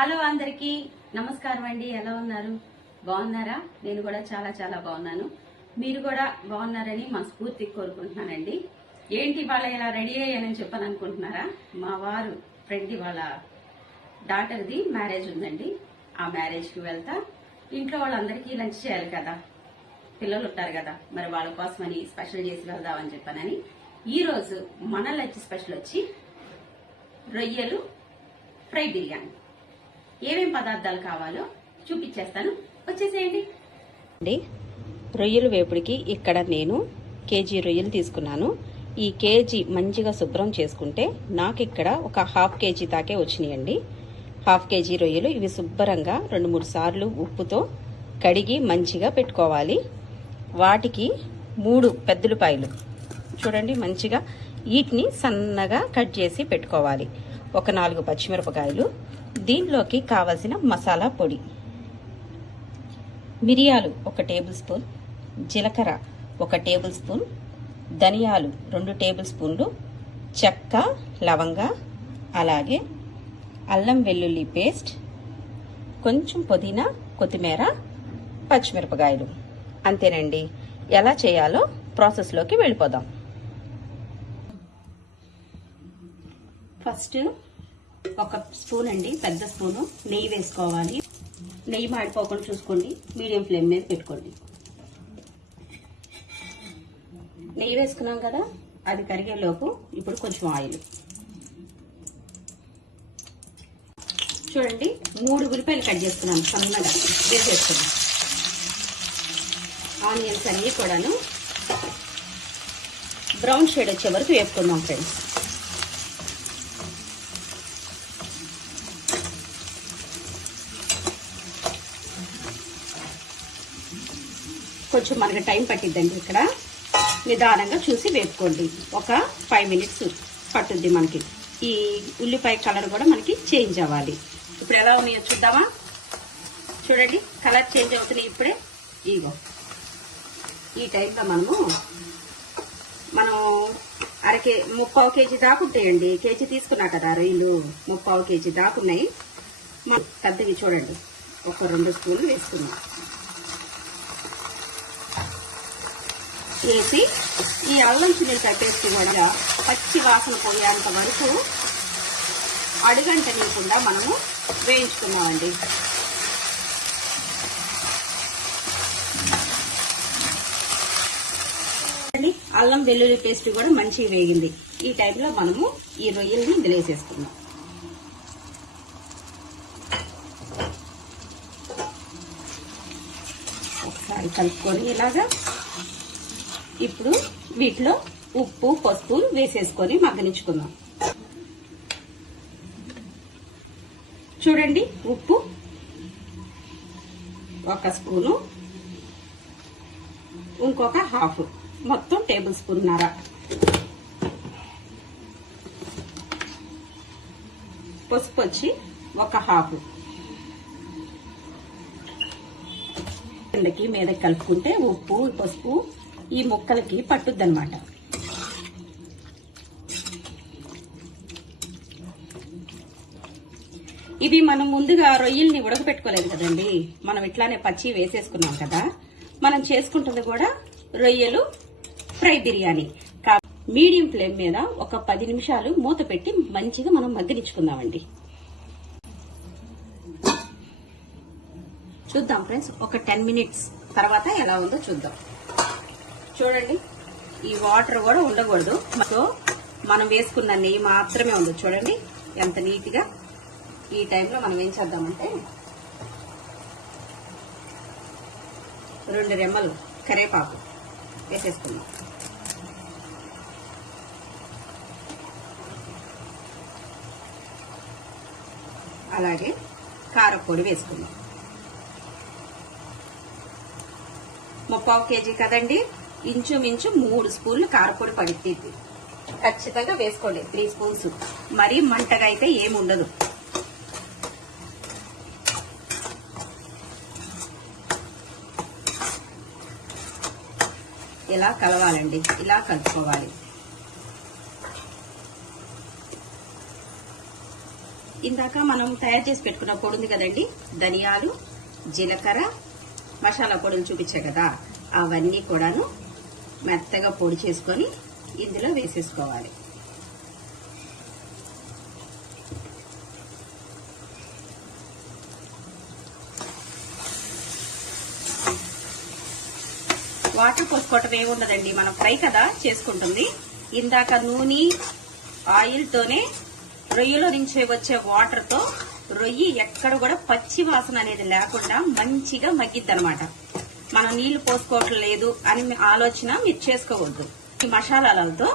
Hello అందరికీ నమస్కారం అండి. ఎలా ఉన్నారు? బాగున్నారా? నేను కూడా చాలా చాలా బాగున్నాను. మీరు కూడా బాగున్నారని మనస్ఫూర్తిగా కోరుకుంటున్నానండి. ఏంటి వాళ్ళ ఇలా రెడీ అయ్యానని చెప్పని అనుకుంటున్నారా? మా వారు ఫ్రెండ్ వాళ్ళ డాటర్ది మ్యారేజ్ ఉందండి. ఆ మ్యారేజ్కి వెళ్తా. ఇంట్లో వాళ్ళందరికీ లంచ్ చేయాలి కదా, పిల్లలు ఉంటారు కదా, మరి వాళ్ళ కోసమని స్పెషల్ చేసి వెళ్దామని చెప్పానని ఈరోజు మన లంచ్ స్పెషల్ వచ్చి రొయ్యలు ఫ్రై బిర్యానీ. ఏమేం పదార్థాలు కావాలో చూపించేస్తాను, వచ్చేసేయండి. రొయ్యలు వేపుడికి ఇక్కడ నేను కేజీ రొయ్యలు తీసుకున్నాను. ఈ కేజీ మంచిగా శుభ్రం చేసుకుంటే నాకు ఇక్కడ ఒక హాఫ్ కేజీ దాకే వచ్చినాయండి. హాఫ్ కేజీ రొయ్యలు ఇవి శుభ్రంగా 2-3 సార్లు ఉప్పుతో కడిగి మంచిగా పెట్టుకోవాలి. వాటికి 3 పెద్దలపాయలు చూడండి మంచిగా వీటిని సన్నగా కట్ చేసి పెట్టుకోవాలి. ఒక 4 పచ్చిమిరపకాయలు, దీనిలోకి కావలసిన మసాలా పొడి, మిరియాలు 1 టేబుల్ స్పూన్, జీలకర్ర 1 టేబుల్ స్పూన్, ధనియాలు 2 టేబుల్ స్పూన్లు, చెక్క, లవంగ, అలాగే అల్లం వెల్లుల్లి పేస్ట్, కొంచెం పుదీనా, కొత్తిమీర, పచ్చిమిరపకాయలు. అంతేనండి. ఎలా చేయాలో ప్రాసెస్లోకి వెళ్ళిపోదాం. ఫస్ట్ 1 స్పూన్ అండి, పెద్ద స్పూను నెయ్యి వేసుకోవాలి. నెయ్యి మాడిపోకుండా చూసుకోండి, మీడియం ఫ్లేమ్ మీద పెట్టుకోండి. నెయ్యి వేసుకున్నాం కదా, అది కరిగేలోపు ఇప్పుడు కొంచెం ఆయిల్ చూడండి. 3 ఉల్లిపాయలు కట్ చేసుకున్నాను, సన్నగా వేసేసుకున్నాం. ఆనియన్స్ అన్నీ కూడాను బ్రౌన్ షేడ్ వచ్చే వరకు వేపుకుందాం ఫ్రెండ్స్. కొంచెం మనకి టైం పట్టిద్దండి, ఇక్కడ నిదానంగా చూసి వేపుకోండి. ఒక 5 మినిట్స్ పట్టుద్ది మనకి. ఈ ఉల్లిపాయ కలర్ కూడా మనకి చేంజ్ అవ్వాలి. ఇప్పుడు ఎలా ఉన్నాయో చూద్దామా? చూడండి, కలర్ చేంజ్ అవుతున్నాయి ఇప్పుడే. ఇగో ఈ టైప్లో మనం 3/4 కేజీ దాకా ఉంటాయండి. కేజీ తీసుకున్నా కదా రొయ్యలు, 3/4 కేజీ దాకా ఉన్నాయి. పెద్దవి చూడండి, ఒక 2 స్పూన్లు వేసుకున్నాం. వేసి ఈ అల్లం చిల్లిపాయ పేస్ట్ కూడా పచ్చి వాసన పోయేంత వరకు అడుగంటనీయకుండా మనము వేయించుకున్నామండి. అల్లం వెల్లుల్లి పేస్ట్ కూడా మంచిగా వేగింది. ఈ టైంలో మనము ఈ రొయ్యల్ని ఇందులో వేసేసుకుందాం. ఒకసారి కలుపుకొని ఇలాగా ఇప్పుడు వీటిలో ఉప్పు, పసుపు వేసేసుకొని మగ్గనించుకుందాం. చూడండి, ఉప్పు 1 స్పూను, ఇంకొక హాఫ్, మొత్తం 1 టేబుల్ స్పూన్ నర. పసుపు వచ్చి 1 హాఫ్. కిందకి మీదకి కలుపుకుంటే ఉప్పు, పసుపు ఈ ముక్కలకి పట్టుద్దనమాట. ఇవి మనం ముందుగా రొయ్యల్ని ఉడకపెట్టుకోలేదు కదండి, మనం ఇట్లానే పచ్చి వేసేసుకున్నాం కదా. మనం చేసుకుంటుంది కూడా రొయ్యలు ఫ్రై బిర్యానీ. మీడియం ఫ్లేమ్ మీద ఒక 10 నిమిషాలు మూత పెట్టి మంచిగా మనం మగ్గనించుకుందామండి. చూద్దాం ఫ్రెండ్స్, ఒక 10 మినిట్స్ తర్వాత ఎలా ఉందో చూద్దాం. చూడండి, ఈ వాటర్ కూడా ఉండకూడదు. సో మనం వేసుకున్న నెయ్యి మాత్రమే ఉంది. చూడండి ఎంత నీట్గా. ఈ టైంలో మనం ఏం చేద్దామంటే 2 రెమ్మలు కరివేపాకు వేసేసుకుందాం. అలాగే కారపొడి వేసుకుందాం. 3/4 కేజీ కదండి, ఇంచుమించు 3 స్పూన్లు కారపొడి పడుతుంది. ఖచ్చితంగా వేసుకోండి, 3 స్పూన్స్. మరీ మంటగా అయితే ఏమి ఉండదు. ఇలా కలవాలండి, ఇలా కలుపుకోవాలి. ఇందాక మనం తయారు చేసి పెట్టుకున్న పొడి ఉంది కదండి, ధనియాలు, జీలకర్ర, మసాలా పొడులు చూపించా కదా, అవన్నీ కూడాను మెత్తగా పొడి చేసుకొని ఇందులో వేసేసుకోవాలి. వాటర్ పోసుకోవటం ఏముండదండి, మనం ఫ్రై కదా చేసుకుంటుంది. ఇందాక నూనె ఆయిల్ తోనే రొయ్యలో నుంచి వచ్చే వాటర్ తో రొయ్యి ఎక్కడ కూడా పచ్చి వాసన అనేది లేకుండా మంచిగా మగ్గిద్ది అనమాట. మనం నీళ్లు పోసుకోవటం లేదు అని ఆలోచన మీరు చేసుకోవద్దు. ఈ మసాలాలతో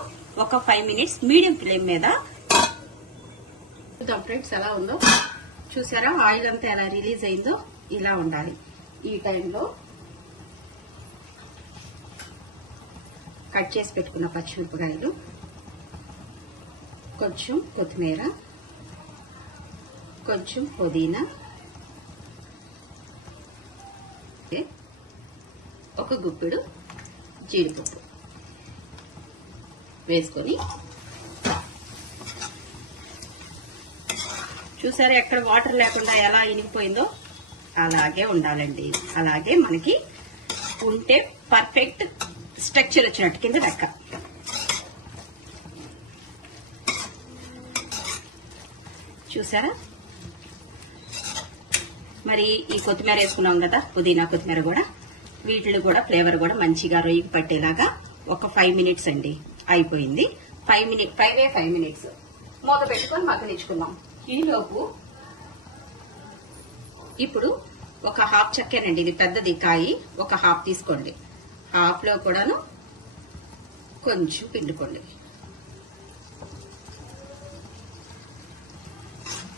ఒక 5 మినిట్స్ మీడియం ఫ్లేమ్ మీద చూద్దాం ఫ్రెండ్స్ ఎలా ఉందో. చూసారా ఆయిల్ అంతా ఎలా రిలీజ్ అయిందో, ఇలా ఉండాలి. ఈ టైంలో కట్ చేసి పెట్టుకున్న పచ్చిమిరపకాయలు, కొంచెం కొత్తిమీర, కొంచెం పుదీనా, ఒక గుప్పెడు జీడిపప్పు వేసుకొని, చూసారా ఎక్కడ వాటర్ లేకుండా ఎలా ఇనిగిపోయిందో, అలాగే ఉండాలండి. అలాగే మనకి ఉంటే పర్ఫెక్ట్ స్ట్రక్చర్ వచ్చినట్టు కింద లెక్క. చూసారా మరి ఈ కొత్తిమీర వేసుకున్నాం కదా, పుదీనా కొత్తిమీర కూడా, వీటిలో కూడా ఫ్లేవర్ కూడా మంచిగా రొయ్యకి పట్టేలాగా ఒక 5 మినిట్స్ అండి అయిపోయింది. 5 మినిట్స్ మూత పెట్టుకొని మగ్గనిచ్చుకుందాం. ఈలోపు ఇప్పుడు ఒక హాఫ్ చక్కెరండి, ఇది పెద్దది కాయి, ఒక హాఫ్ తీసుకోండి. హాఫ్ లో కూడాను కొంచెం పిండుకోండి.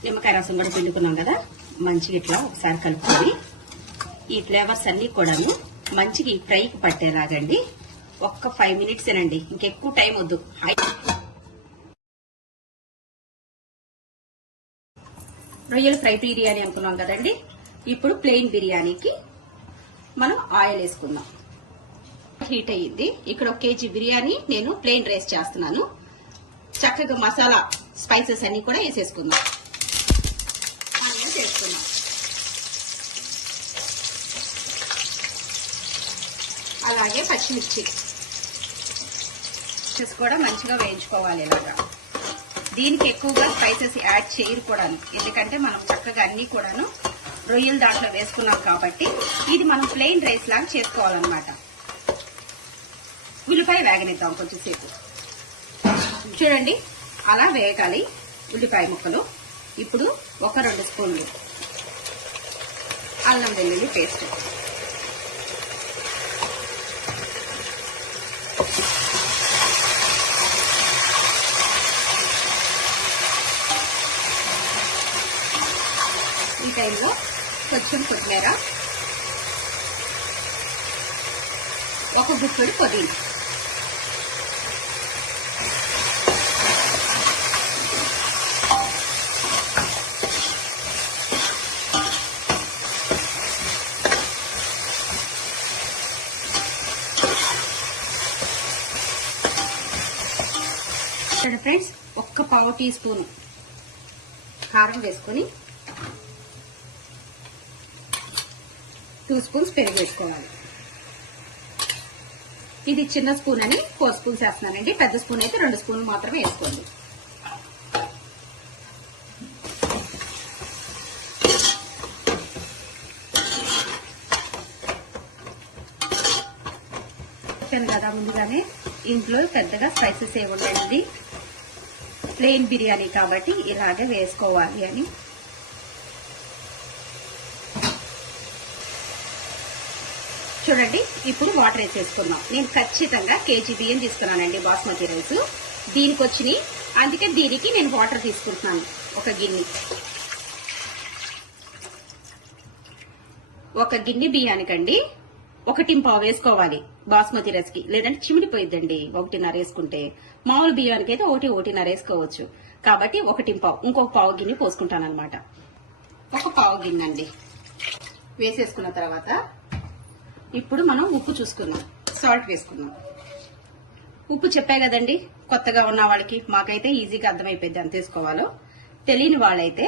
నిమ్మకాయ రసం కూడా పిండుకున్నాం కదా, మంచిగా ఇట్లా ఒకసారి కలుపుకొని ఈ ఫ్లేవర్స్ అన్ని కూడాను మంచిగా ఈ ఫ్రైకి పట్టేలాగండి. ఒక్క 5 మినిట్స్ ఏనండి, ఇంకెక్కువ టైం వద్దు. రొయ్యలు ఫ్రై బిర్యానీ అనుకున్నాం కదండి, ఇప్పుడు ప్లెయిన్ బిర్యానీకి మనం ఆయిల్ వేసుకుందాం. హీట్ అయ్యింది. ఇక్కడ 1 కేజీ బిర్యానీ నేను ప్లెయిన్ రైస్ చేస్తున్నాను. చక్కగా మసాలా స్పైసెస్ అన్ని కూడా వేసేసుకుందాం. ఆనియన్ చేసుకుందాం. అలాగే పచ్చిమిర్చి కూడా మంచిగా వేయించుకోవాలి. ఇలాగా దీనికి ఎక్కువగా స్పైసెస్ యాడ్ చేయకూడదు, ఎందుకంటే మనం చక్కగా అన్ని కూడాను రొయ్యలు దాంట్లో వేసుకున్నాం కాబట్టి ఇది మనం ప్లెయిన్ రైస్ లాగా చేసుకోవాలన్నమాట. ఉల్లిపాయ వేగనిద్దాం కొంచెం సేపు. చూడండి అలా వేగాలి ఉల్లిపాయ ముక్కలు. ఇప్పుడు ఒక 2 స్పూన్లు అల్లం వెల్లుల్లి పేస్ట్, ఈ టైంలో కొంచెం కొత్తిమీర, ఒక గుప్పెడు పుదీనా, ఫ్రెండ్స్ ఒక్క 1/2 టీ స్పూన్ కారం వేసుకొని 2 స్పూన్స్ పెరుగు వేసుకోవాలి. ఇది చిన్న స్పూన్ అని 4 స్పూన్స్ వేస్తున్నానండి, పెద్ద స్పూన్ అయితే 2 స్పూన్లు మాత్రమే వేసుకోండి. చెప్పాను కదా ముందుగానే, ఇంట్లో పెద్దగా స్పైసెస్ ఏముండదండి, ప్లెయిన్ బిర్యానీ కాబట్టి ఇలాగే వేసుకోవాలి అని. చూడండి ఇప్పుడు వాటర్ వేసేసుకున్నాం. నేను ఖచ్చితంగా 1 కేజీ బియ్యం తీసుకున్నానండి, బాస్మతి రైస్ దీనికి వచ్చినాయి, అందుకే దీనికి నేను వాటర్ తీసుకుంటున్నాను. ఒక గిన్నె బియ్యానికండి 1.5 వేసుకోవాలి బాస్మతి రైస్ కి, లేదంటే చిమిడిపోయిద్దండి 1.5 వేసుకుంటే. మామూలు బియ్యానికి అయితే 1.5 వేసుకోవచ్చు, కాబట్టి 1.5, ఇంకొక 1/2 గిన్నె పోసుకుంటాను అనమాట. ఒక 1/2 గిన్నె అండి వేసేసుకున్న తర్వాత ఇప్పుడు మనం ఉప్పు చూసుకుందాం, సాల్ట్ వేసుకుందాం. ఉప్పు చెప్పే కదండి కొత్తగా ఉన్న వాళ్ళకి, మాకైతే ఈజీగా అర్థమైపోయింది ఎంత వేసుకోవాలో. తెలియని వాళ్ళైతే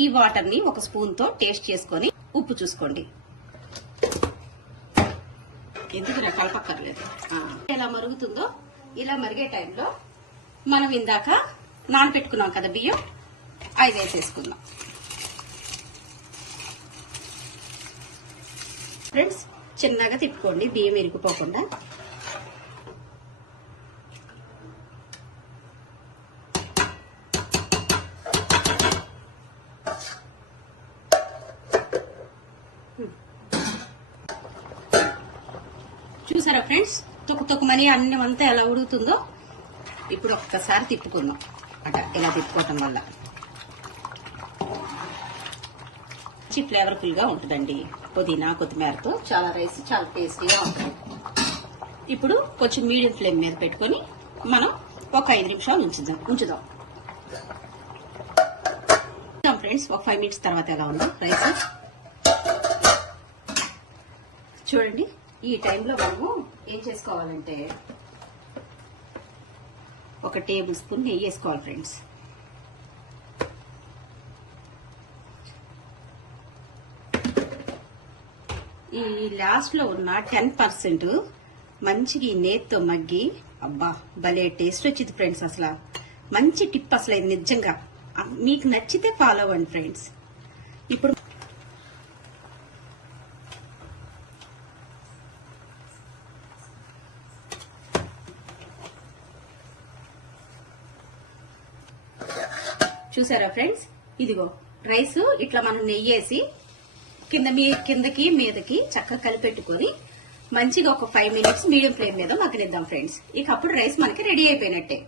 ఈ వాటర్ ని ఒక స్పూన్ తో టేస్ట్ చేసుకొని ఉప్పు చూసుకోండి. ఎందుకు ఇలా కలపక్కర్లేదు. ఎలా మరుగుతుందో ఇలా మరిగే టైంలో మనం ఇందాక నానబెట్టుకున్నాం కదా బియ్యం, అవి వేసేసుకుందాం. ఫ్రెండ్స్ చిన్నగా తిప్పుకోండి బియ్యం ఇరిగిపోకుండా. చూసారా ఫ్రెండ్స్, తొక్కుమని అన్నం అంతా ఎలా ఉడుకుతుందో. ఇప్పుడు ఒక్కసారి తిప్పుకుందాం ఇలా తిప్పుకోవటం వల్ల మంచి ఫ్లేవర్ఫుల్ గా ఉంటుందండి. పుదీనా కొత్తిమీరతో చాలా రైస్ చాలా టేస్టీగా ఉంటుంది. ఇప్పుడు కొంచెం మీడియం ఫ్లేమ్ మీద పెట్టుకొని మనం ఒక 5 నిమిషాలు ఉంచుదాం ఫ్రెండ్స్. ఒక 5 మినిట్స్ తర్వాత ఎలా ఉందో రైస్ చూడండి. ఈ టైంలో మనము ఏం చేసుకోవాలంటే ఒక టేబుల్ స్పూన్ నెయ్యి వేసుకోవాలి ఫ్రెండ్స్. ఈ లాస్ట్ లో ఉన్న 10% మంచిగా ఈ నేతితో మగ్గి అబ్బా భలే టేస్ట్ వచ్చింది ఫ్రెండ్స్. అసలు మంచి టిప్ అసలు ఇది నిజంగా. మీకు నచ్చితే ఫాలో అవ్వండి ఫ్రెండ్స్. ఇప్పుడు చూసారా ఫ్రెండ్స్, ఇదిగో రైస్ ఇట్లా మనం నెయ్యేసి కిందకి మీదకి చక్కగా కలిపెట్టుకొని మంచిగా ఒక 5 మినిట్స్ మీడియం ఫ్లేమ్ మీద మగ్గనిద్దాం ఫ్రెండ్స్. ఇక అప్పుడు రైస్ మనకి రెడీ అయిపోయినట్టే.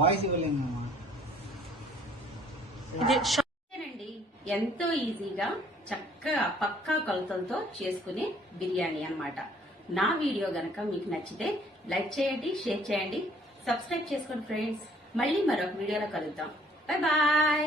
వాయిస్ ఇవ్వలేము. ఎంతో ఈజీగా చక్కగా పక్కా కొలతలతో చేసుకునే బిర్యానీ అన్నమాట. నా వీడియో గనక మీకు నచ్చితే లైక్ చేయండి, షేర్ చేయండి, సబ్స్క్రైబ్ చేసుకోండి ఫ్రెండ్స్. మళ్ళీ మరొక వీడియోలో కలుద్దాం. Bye bye.